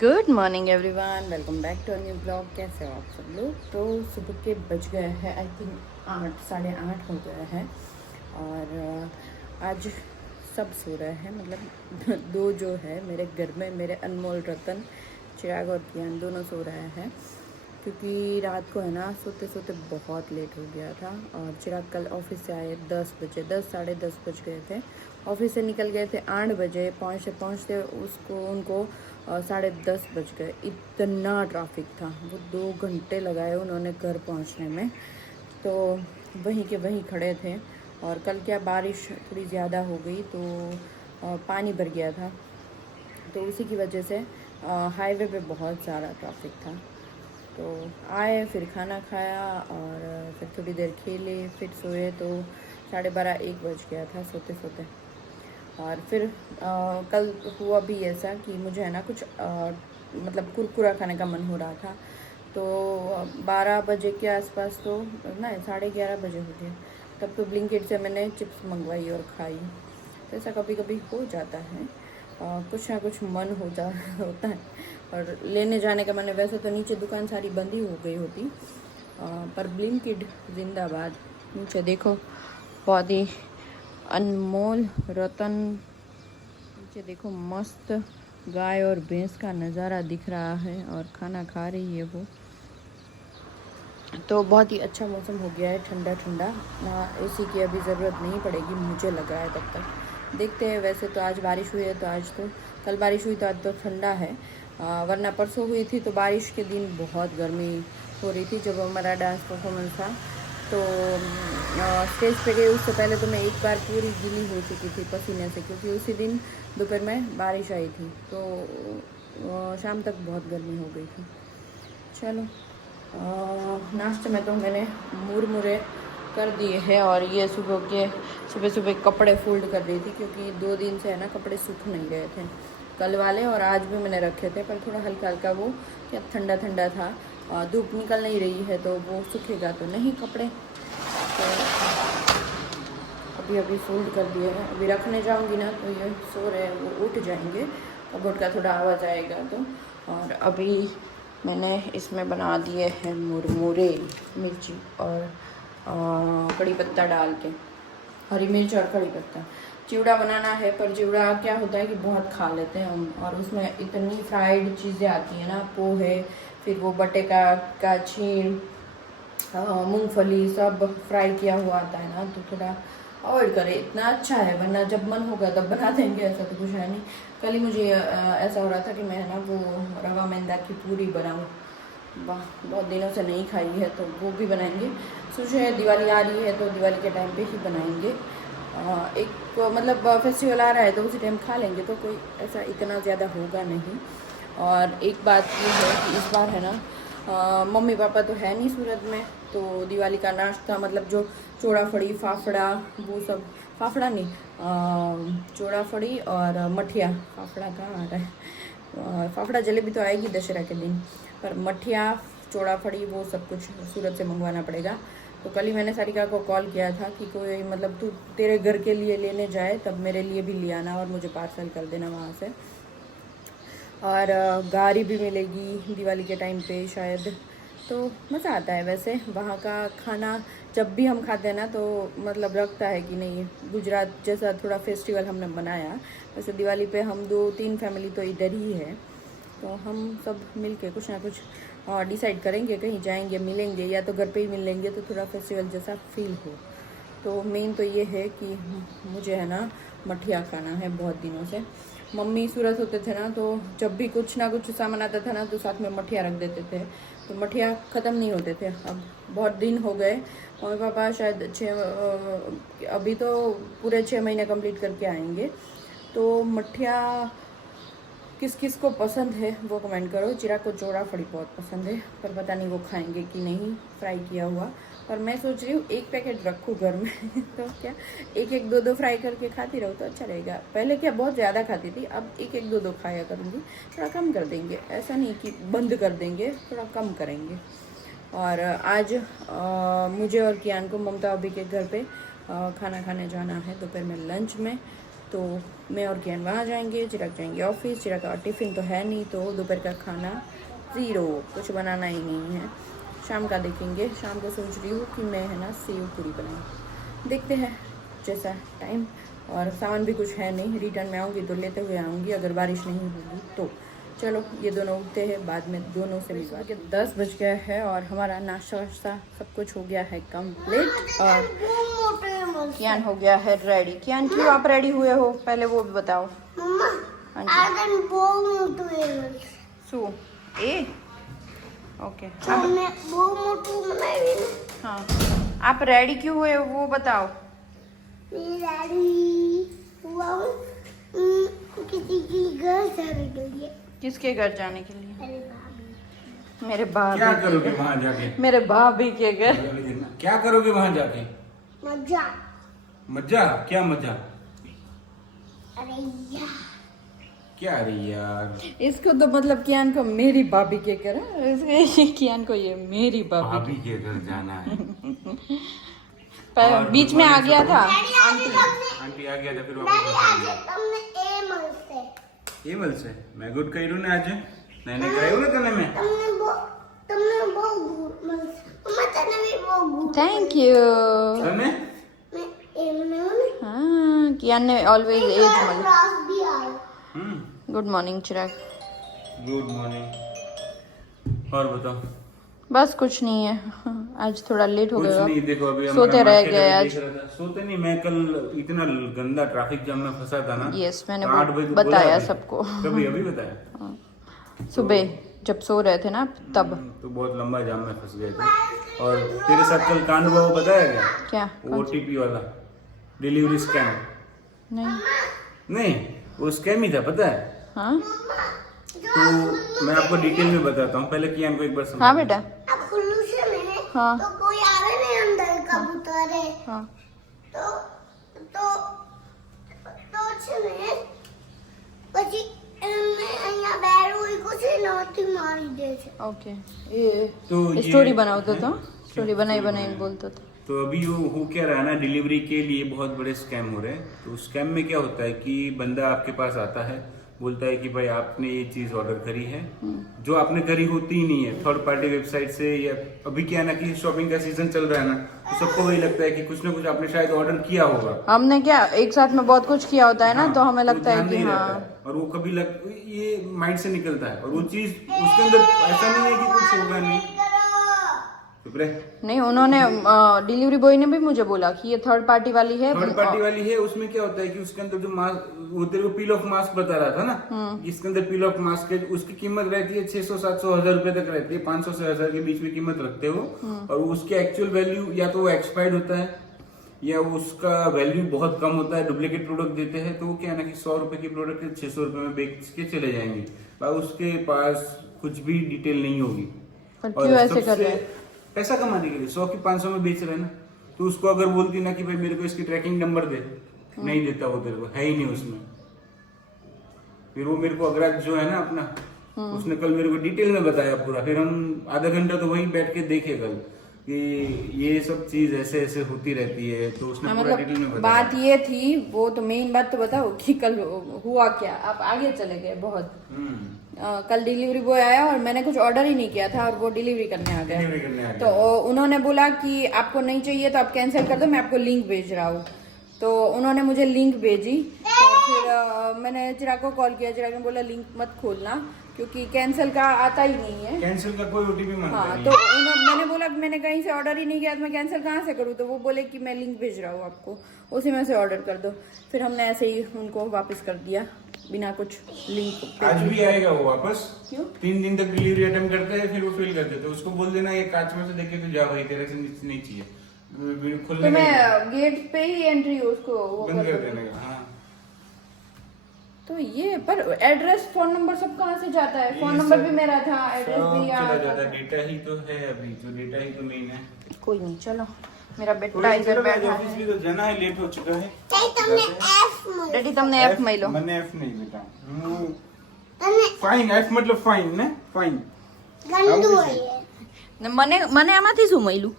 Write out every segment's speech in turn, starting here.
Good morning everyone, welcome back to a new blog. कैसे हो आप सब लोग? तो सुबह के बज गए हैं, आई थिंक 8 8:30 हो गया है। और आज सब सो रहे हैं, मतलब दो जो है मेरे घर में, मेरे अनमोल रतन चिराग और कियान दोनों सो रहे हैं, क्योंकि रात को है ना सोते सोते बहुत लेट हो गया था। और चिराग कल ऑफिस से आए 10 बजे, 10 साढ़े 10 बज गए थे। ऑफिस से निकल गए थे 8 बजे, पहुँचते उसको उनको 10:30 बज गए। इतना ट्रैफिक था, वो 2 घंटे लगाए उन्होंने घर पहुंचने में। तो वहीं के वहीं खड़े थे। और कल क्या बारिश थोड़ी ज़्यादा हो गई, तो पानी भर गया था, तो उसी की वजह से हाईवे पे बहुत सारा ट्रैफिक था। तो आए, फिर खाना खाया और फिर थोड़ी देर खेले, फिर सोए। तो 12:30 1 बज गया था सोते सोते। और फिर कल हुआ भी ऐसा कि मुझे है ना कुछ मतलब कुरकुरा खाने का मन हो रहा था। तो 12 बजे के आसपास, तो ना 11:30 बजे हो गए, तब तो ब्लिंकिट से मैंने चिप्स मंगवाई और खाई। तो ऐसा कभी कभी हो जाता है, कुछ ना कुछ मन होता है। और लेने जाने का मैंने, वैसे तो नीचे दुकान सारी बंदी हो गई होती, पर ब्लिंकिट जिंदाबाद। नीचे देखो, बहुत ही अनमोल रतन, नीचे देखो मस्त गाय और भैंस का नज़ारा दिख रहा है और खाना खा रही है वो। तो बहुत ही अच्छा मौसम हो गया है, ठंडा ठंडा। एसी की अभी ज़रूरत नहीं पड़ेगी, मुझे लगा है तब तक। देखते हैं। वैसे तो आज बारिश हुई है, तो आज तो, कल बारिश हुई तो आज तो ठंडा है। वरना परसों हुई थी तो बारिश के दिन बहुत गर्मी हो रही थी, जब हमारा डांस परफॉर्मेंस था। तो स्टेज पे गए उससे पहले तो मैं एक बार पूरी गीली हो चुकी थी पसीने से, क्योंकि उसी दिन दोपहर में बारिश आई थी। तो शाम तक बहुत गर्मी हो गई थी। चलो, नाश्ते में तो मैंने मुरमुरे कर दिए हैं। और ये सुबह सुबह कपड़े फोल्ड कर रही थी, क्योंकि 2 दिन से है ना कपड़े सूख नहीं रहे थे, कल वाले और आज भी मैंने रखे थे, पर थोड़ा हल्का हल्का वो क्या ठंडा ठंडा था। धूप निकल नहीं रही है तो वो सूखेगा तो नहीं कपड़े। तो अभी अभी फोल्ड कर दिए हैं। अभी रखने जाऊंगी ना तो ये सो रहे हैं, वो उठ जाएंगे, कबोर्ड का थोड़ा आवाज़ आएगा तो। और अभी मैंने इसमें बना दिए हैं मुरमुरे, मिर्ची और कड़ी पत्ता डाल के, हरी मिर्च और कड़ी पत्ता। चिवड़ा बनाना है, पर चिवड़ा क्या होता है कि बहुत खा लेते हैं हम, और उसमें इतनी फ्राइड चीज़ें आती हैं ना, पोहे, फिर वो बटे का छीण, मूंगफली, सब फ्राई किया हुआ आता है ना, तो थोड़ा अवॉइड करें। इतना अच्छा है, वरना जब मन होगा तब बना देंगे, ऐसा तो कुछ है नहीं। कल ही मुझे ऐसा हो रहा था कि मैं ना वो रवा मैदा की पूरी बनाऊँ। वाह, बहुत दिनों से नहीं खाई है, तो वो भी बनाएंगे। सोचे दिवाली आ रही है तो दिवाली के टाइम पे ही बनाएंगे। एक मतलब फेस्टिवल आ रहा है तो उसी टाइम खा लेंगे, तो कोई ऐसा इतना ज़्यादा होगा नहीं। और एक बात ये है कि इस बार है ना, मम्मी पापा तो है नहीं सूरत में, तो दिवाली का नाश्ता मतलब जो चोड़ा फड़ी, फाफड़ा, वो सब, फाफड़ा नहीं, चोड़ा फड़ी और मठिया, फाफड़ा कहाँ आ रहा है, फाफड़ा जलेबी तो आएगी दशहरा के दिन, पर मठिया, चोड़ा फड़ी, वो सब कुछ सूरत से मंगवाना पड़ेगा। तो कल ही मैंने सारिका को कॉल किया था कि कोई मतलब तू तेरे घर के लिए लेने जाए तब मेरे लिए भी ले आना और मुझे पार्सल कर देना वहाँ से। और गारी भी मिलेगी दिवाली के टाइम पे शायद, तो मज़ा आता है। वैसे वहाँ का खाना जब भी हम खाते हैं ना, तो मतलब लगता है कि नहीं, गुजरात जैसा थोड़ा फेस्टिवल हमने बनाया। वैसे दिवाली पे हम 2-3 फैमिली तो इधर ही है, तो हम सब मिल के कुछ ना कुछ डिसाइड करेंगे, कहीं जाएंगे, मिलेंगे, या तो घर पे ही मिल लेंगे, तो थोड़ा फेस्टिवल जैसा फील हो। तो मेन तो ये है कि मुझे है ना मठिया खाना है बहुत दिनों से। मम्मी सूरत होते थे ना, तो जब भी कुछ ना कुछ सामान आता था ना, तो साथ में मठिया रख देते थे, तो मठिया ख़त्म नहीं होते थे। अब बहुत दिन हो गए, मम्मी पापा शायद अभी तो पूरे 6 महीने कंप्लीट करके आएंगे। तो मठिया किस किस को पसंद है वो कमेंट करो। चिराग को चौड़ा फड़ी बहुत पसंद है, पर पता नहीं वो खाएंगे कि नहीं फ्राई किया हुआ। और मैं सोच रही हूँ एक पैकेट रखूँ घर में तो क्या एक एक दो दो फ्राई करके खाती रहूँ तो अच्छा रहेगा। पहले क्या बहुत ज़्यादा खाती थी, अब एक एक दो दो खाया करूँगी। थोड़ा कम कर देंगे, ऐसा नहीं कि बंद कर देंगे, थोड़ा कम करेंगे। और आज मुझे और कियान को ममता अभी के घर पे खाना खाने जाना है दोपहर में लंच में। तो मैं और ज्ञान वहाँ जाएंगे, चिराग जाएंगे ऑफिस। चिराग का टिफ़िन तो है नहीं, तो दोपहर का खाना ज़ीरो, कुछ बनाना ही नहीं है। शाम का देखेंगे। शाम को सोच रही हूँ कि मैं है ना सेव पूरी बनाऊँ, देखते हैं जैसा टाइम। और सामान भी कुछ है नहीं, रिटर्न में आऊँगी तो लेते हुए आऊँगी अगर बारिश नहीं होगी तो। चलो ये दोनों उठते हैं, बाद में दोनों से मिलवा के 10 बज गया है और हमारा नाश्ता वाश्ता सब कुछ हो गया है कंप्लीट। और कियान हो गया है रेडी। कियान क्यों आप रेडी हुए हो, पहले वो भी बताओ। सु ए ओके, हाँ आप रेडी क्यों हुए हो वो बताओ। किसके घर जाने के लिए? मेरे भाभी। क्या करोगे वहाँ जाके? मेरे भाभी के घर। क्या करोगे वहाँ जाके? मजा। मजा? क्या मजा? अरे यार क्या? अरे यार इसको तो मतलब कियान को मेरी भाभी के घर, कियान को ये मेरी भाभी के घर जाना है। बीच में आ गया था आंटी आ गया था, फिर एमल से मैं गुड कही ना आज मैंने कही ना तने में। Thank you. तने हाँ कियान ने ऑलवेज एज मल। Good morning Chirag. Good morning. और बताओ। बस कुछ नहीं है, आज थोड़ा लेट हो कुछ गया। नहीं, देखो अभी सोते रह गए आज। सोते नहीं, मैं कल इतना गंदा ट्रैफिक जाम में फंसा था ना। यस मैंने 8 बजे बताया सबको। कभी अभी बताया सुबह जब सो रहे थे ना तब। तो बहुत लंबा जाम में फंस गए थे। और तेरे साथ कल कांड हुआ वो बताया क्या? OTP वाला डिलीवरी स्कैम। नहीं वो स्कैम ही था, पता है? हाँ तो मैं आपको डिटेल में बताता हूँ, पहले कियान को एक बार समझा। हाँ बेटा। अब खुलूसे में हाँ तो कोई आ रहा नहीं अंदर कबूतर है। हाँ तो છે પછી मैं અહીંયા બેઠું હોય कुछ नौती मारी दे છે। ओके ये तो स्टोरी बनाओ तो स्टोरी बनाई बोलता था। तो अभी वो हो क्या रहा है ना, डिलीवरी के लिए बहुत बड़े स्कैम हो रहे हैं। तो स्कैम में क्या होता है कि बंदा आपके पास आता है, बोलता है कि भाई आपने ये चीज ऑर्डर करी है, जो आपने करी होती ही नहीं है, थर्ड पार्टी वेबसाइट से। या अभी क्या है ना कि शॉपिंग का सीजन चल रहा है ना, तो सबको वही लगता है कि कुछ ना कुछ आपने शायद ऑर्डर किया होगा। हमने क्या एक साथ में बहुत कुछ किया होता है ना, तो हमें लगता है कि हाँ। और वो कभी ये माइंड से निकलता है, और वो चीज उसके अंदर ऐसा नहीं है कि कुछ होगा नहीं। नहीं उन्होंने डिलीवरी बॉय ने भी मुझे बोला कि ये थर्ड पार्टी वाली है। थर्ड पार्टी वाली है, उसमें क्या होता है कि उसके अंदर जो मास्क, वो तेरे को पील ऑफ मास्क बता रहा था ना, इसके अंदर पील ऑफ मास्क है, उसकी कीमत रहती है 600 700 1000 रुपए तक रहती है, 500 से 1000 के बीच में कीमत रखते हो। और उसके एक्चुअल वैल्यू या तो वो एक्सपायर्ड होता है या उसका वैल्यू बहुत कम होता है, डुप्लीकेट प्रोडक्ट देते हैं। तो वो क्या है ना कि 100 रुपए की प्रोडक्ट 600 रुपए में बेच के चले जाएंगे, उसके पास कुछ भी डिटेल नहीं होगी। क्यों ऐसे कर रहे हैं? पैसा कमाने के लिए 100 की 500 में बेच रहे हैं ना। तो उसको अगर बोलती ना कि भाई मेरे को इसकी ट्रैकिंग नंबर दे, नहीं देता वो, तेरे को है ही नहीं उसमें। फिर वो मेरे को अग्रज जो है ना अपना, उसने कल मेरे को डिटेल में बताया पूरा। फिर हम आधा घंटा तो वहीं बैठ के देखे कल कि ये सब चीज ऐसे ऐसे होती रहती है। तो उसने पूरा डिटेल में बताया। बात ये थी, वो तो मेन बात तो बताओ कि कल हुआ क्या। आप आगे चले गए बहुत। कल डिलीवरी बॉय आया और मैंने कुछ ऑर्डर ही नहीं किया था और वो डिलीवरी करने आ गया। तो उन्होंने बोला कि आपको नहीं चाहिए तो आप कैंसिल कर दो, मैं आपको लिंक भेज रहा हूँ। तो उन्होंने मुझे लिंक भेजी और फिर मैंने चिराग को कॉल किया। चिराग ने बोला लिंक मत खोलना क्योंकि कैंसिल का आता ही नहीं है। कैंसिल का कोई OTP मांगता हाँ, नहीं। तो मैंने बोला कि मैंने कहीं से ऑर्डर ही नहीं किया तो मैं कैंसिल कहाँ से करूँ। तो वो बोले कि मैं लिंक भेज रहा हूँ आपको, उसी में से ऑर्डर कर दो। फिर हमने ऐसे ही उनको वापस कर दिया बिना कुछ लिंक। आज भी आएगा वो वापस। क्यों? 3 दिन तक डिलीवरी अटेम्प्ट करते हैं, फिर वो फिल कर देते हैं। उसको बोल देना ये कांच में से देख के तो जा भाई, तेरे से नहीं चाहिए। तो मैं गेट पे ही एंट्री उसको बंद कर देने का। हाँ तो ये पर एड्रेस फोन नंबर सब कहाँ से जाता है? फोन नंबर भी मेरा था, एड्रेस भी चला जाता है। डेटा ही तो है अभी, जो डेटा ही तो मेन है। कोई नहीं, चलो मेरा बेटा इधर बैठा ऑफिस भी है। तो जाना है, लेट हो चुका है। डैडी तुमने एफ महीलो। मैंने एफ नहीं बेटा, ફાઇન એફ मतलब फाइन ને फाइन गंदू है ये। મને આમાંથી શું મળ્યું?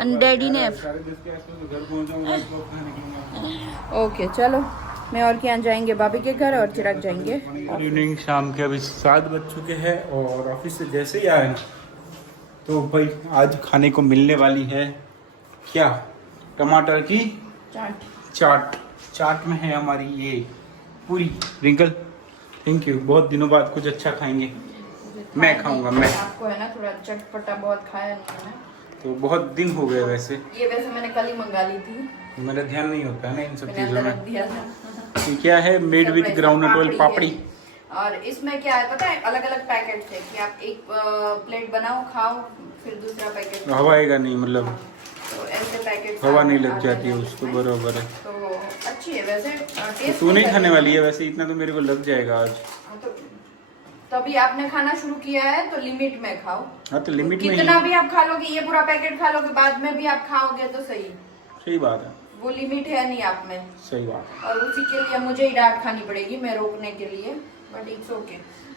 અને ડેડી ને એફ। साढ़े 10 के आसपास घर पहुंचाऊंगा, खाने के लिए। ओके चलो मैं और कियान जाएंगे भाभी के घर और चिराग जाएंगे। Good evening. शाम के अभी 7 बज चुके हैं और ऑफिस से जैसे ही आए ना तो भाई आज खाने को मिलने वाली है क्या, टमाटर की चाट। चाट में है हमारी ये पूरी। रिंकल थैंक यू, बहुत दिनों बाद कुछ अच्छा खाएंगे। मैं खाऊंगा। मैं आपको है ना थोड़ा चटपटा बहुत खाया नहीं है ना, तो बहुत दिन हो गए वैसे। ये वैसे मैंने कल ही मंगा ली थी, मेरा ध्यान नहीं होता है ना इन सब मैंने चीज़ों अंदर में। रख दिया था। ये क्या है, मेड विद ग्राउंडनट ऑयल पापड़ी। और इसमें क्या है पता है, अलग अलग पैकेट है कि आप एक प्लेट बनाओ खाओ फिर दूसरा पैकेट। हवा आएगा नहीं, मतलब तो ऐसे पैकेट हवा नहीं लग जाती है उसको, बरोबर है। तो अच्छी है वैसे टेस्ट। तू नहीं खाने वाली है वैसे, इतना तो मेरे को लग जाएगा आज। तो तभी आपने खाना शुरू किया है तो लिमिट में खाओ। हाँ तो लिमिट में कितना भी आप खा लोगे, ये पूरा पैकेट खा लोगे बाद में भी आप खाओगे तो सही। सही बात है, वो लिमिट है नहीं आप में। सही बात। और उसी के लिए मुझे ही डांट खानी पड़ेगी मैं रोकने के लिए, बट इट्स ओके।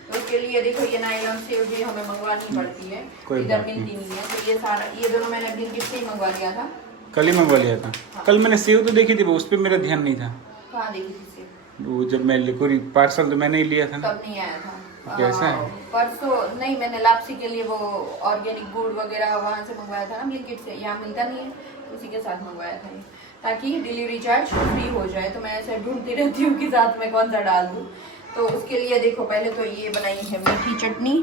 उसके लिए देखो ये नायलॉन सेव भी हमें मंगवानी पड़ती है, कोई इधर बात मिलती नहीं है। तो ये सारा ये दोनों मैंने ब्लिंकिट से ही मंगवा लिया था। कल ही मंगवा लिया था। कल मैंने सेव तो देखी थी, उस पर मेरा ध्यान नहीं था। कहाँ देखी थी सेव? वो जब मैं पूरी पार्सल तो मैंने ही लिया था ना। तब नहीं आया था। कैसा है? परसों नहीं, मैंने लापसी के लिए वो ऑर्गेनिक गुड़ वगैरह वहाँ से मंगवाया था ना ब्लिंकिट से, यहाँ मिलता नहीं है, उसी के साथ मंगवाया था ये, ताकि डिलीवरी चार्ज फ्री हो जाए। तो मैं ऐसे ढूंढती रहती हूँ कि साथ में कौन सा डाल दूँ। तो उसके लिए देखो पहले तो ये बनाई है मीठी चटनी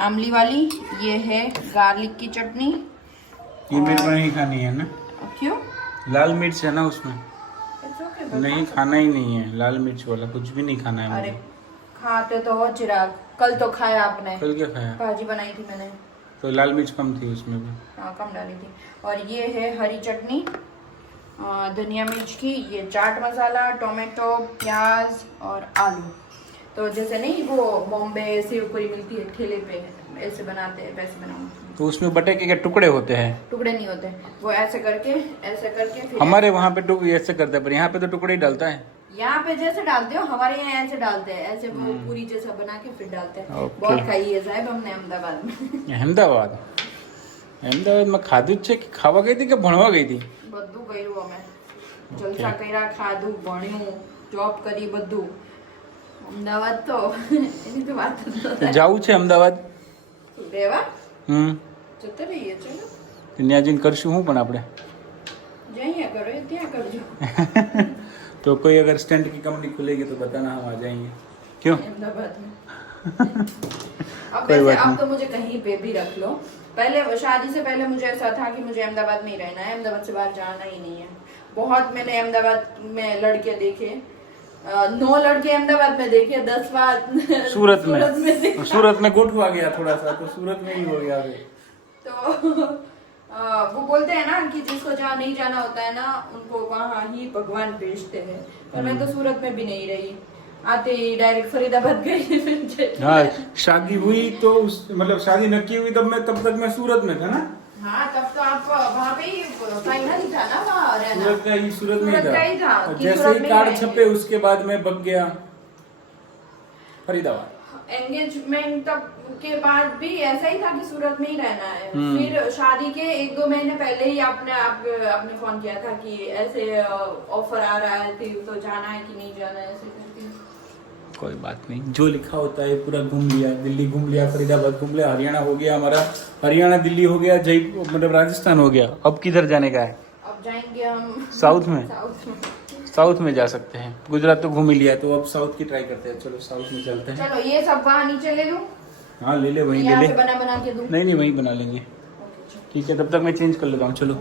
आमली वाली, ये है गार्लिक की चटनी। ये मेरे को नहीं खानी है ना। क्यों? लाल मिर्च है ना उसमें। It's okay, नहीं खाना ही नहीं है लाल मिर्च वाला, कुछ भी नहीं खाना है अरे मुझे। खाते तो हो चिराग, कल तो खाया आपने। कल क्या खाया? भाजी बनाई थी मैंने, तो लाल मिर्च कम थी उसमें भी। हाँ कम डाली थी। और ये है हरी चटनी धनिया मिर्च की, ये चाट मसाला, टोमेटो, प्याज और आलू। तो जैसे नहीं वो बॉम्बे सेव पूरी मिलती है ठेले पे, ऐसे बनाते हैं वैसे बनाऊँ। तो उसमें बटेके के टुकड़े होते हैं? टुकड़े नहीं होते, वो ऐसे करके फिर हमारे वहाँ पे ऐसे करते हैं, पर यहाँ पे तो टुकड़े ही डालता है। यहाँ पे जैसे डालते हो, हमारे यहाँ ऐसे डालते हैं, ऐसे वो पूरी जैसा बना के फिर डालते हैं। ओके। बहुत खाई है साहब हमने अहमदाबाद में। अहमदाबाद में खाधु છે કે ખાવા ગઈ હતી કે ભણવા ગઈ હતી? બધું કર્યું અમે, જલસા કર્યા, ખાધું, ભણ્યું, જોબ કરી, બધું। અમદાવાદ તો એની તો વાત જ ન થાય। જાવું છે અમદાવાદ? રહેવા જતો રહીએ, ચલો ત્યાં જઈને કરશું હું પણ આપણે। જઈએ કરો એ ત્યાં કરજો। तो कोई अगर स्टंट की कंपनी खुलेगी तो बताना, हम आ जाएंगे। क्यों? अहमदाबाद में। अब वैसे अब तो मुझे कहीं पे भी रख लो, पहले शादी से पहले मुझे ऐसा था कि मुझे अहमदाबाद में ही रहना है, अहमदाबाद से बाहर जाना ही नहीं है। बहुत मैंने अहमदाबाद में लड़के देखे, 9 लड़के अहमदाबाद में देखे, 10 बार सूरत में देखा। सूरत में गोठवा गया थोड़ा सा, तो सूरत में ही हो गया। तो वो बोलते हैं ना कि जिसको जहाँ नहीं जाना होता है ना उनको वहाँ ही भगवान भेजते हैं। पर मैं तो सूरत में भी नहीं रही, आते ही डायरेक्ट फरीदाबाद गई। हाँ, शादी हुई तो मतलब शादी नक्की हुई तब तक मैं सूरत में था ना। हाँ तब तो आप वहाँ पे ही फाइनल ही था ना, वहाँ रहना। सूरत में ही था। कि जैसे सूरत ही में कार्ड रहेंगे। छपे उसके बाद मैं बग गया फरीदाबाद। एंगेजमेंट तक के बाद भी ऐसा ही था कि सूरत में ही रहना है। फिर शादी के 1-2 महीने पहले ही आपने फोन किया था कि ऐसे ऑफर आ रहा है तो जाना है कि नहीं जाना है, ऐसे करके। कोई बात नहीं, जो लिखा होता है पूरा घूम लिया। दिल्ली घूम लिया, फरीदाबाद घूम लिया, हरियाणा हो गया हमारा, हरियाणा दिल्ली हो गया, मतलब राजस्थान हो गया। अब किधर जाने का है? अब जाएंगे हम साउथ में। साउथ में जा सकते हैं। गुजरात तो घूम ही लिया, तो अब साउथ की ट्राई करते हैं। चलो साउथ में चलते हैं। चलो ये सब वहाँ नीचे ले लूं? हाँ ले ले, वहीं ले यहाँ ले। से बना के दूं? नहीं वहीं बना लेंगे। ठीक है, तब तक मैं चेंज कर लेता हूँ। चलो।